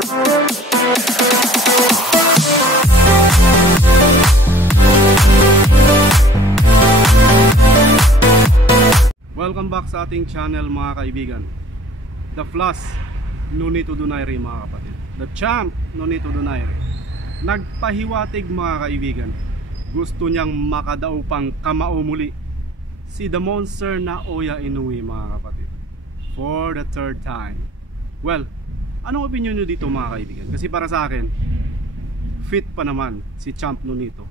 Welcome back sa ating channel mga kaibigan. The Flash Nonito Donaire mga kapatid. The Champ Nonito Donaire nagpahiwatig mga kaibigan. Gusto niyang makadaw pang kamao muli si The Monster Naoya Inoue mga kapatid, for the third time. Well, anong opinion nyo dito mga kaibigan? Kasi para sa akin, fit pa naman si Champ Nonito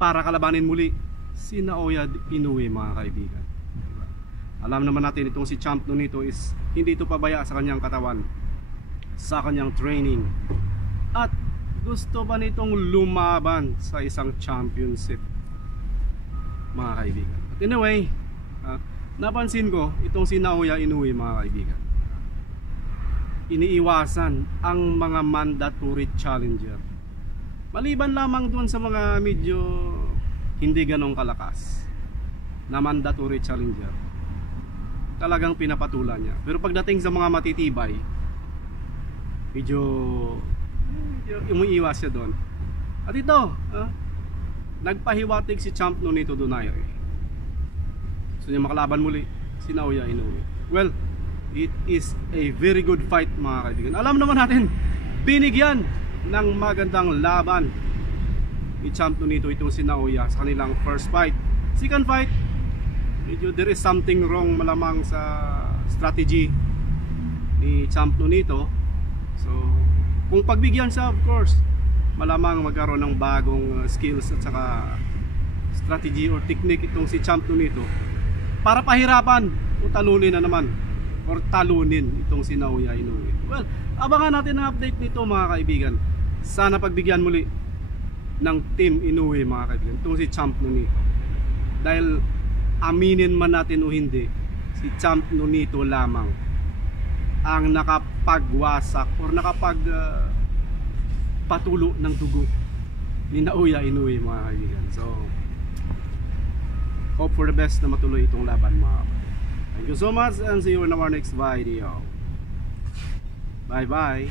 para kalabanin muli si Naoya Inoue mga kaibigan. Alam naman natin itong si Champ Nonito is hindi ito pabaya sa kanyang katawan, sa kanyang training, at gusto ba nitong lumaban sa isang championship mga kaibigan. But anyway, napansin ko itong si Naoya Inoue mga kaibigan, iniiwasan ang mga mandatory challenger, maliban lamang dun sa mga medyo hindi ganong kalakas na mandatory challenger. Talagang pinapatulan niya. Pero pagdating sa mga matitibay, medyo umiiwas siya doon. At ito, nagpahiwatig si Champ Nonito Donaire. Gusto niya makalaban muli si Naoya Inoue. Well, it is a very good fight mga kaibigan. Alam naman natin, binigyan ng magandang laban ni Champ Nonito itong si Naoya sa kanilang first fight. Second fight, medyo there is something wrong malamang sa strategy ni Champ Nonito. So kung pagbigyan siya, of course, malamang magkaroon ng bagong skills at saka strategy or technique itong si Champ Nonito para pahirapan o talunin na naman or talunin itong si Naoya Inoue. Well, abangan natin ang update nito mga kaibigan. Sana pagbigyan muli ng Team Inoue mga kaibigan itong si Champ Nonito, dahil aminin man natin o hindi, si Champ Nonito lamang ang nakapagwasak or nakapagpatulo ng dugo ni Naoya Inoue mga kaibigan. So hope for the best na matuloy itong laban mga kapatid. Thank you so much and see you in our next video. Bye bye.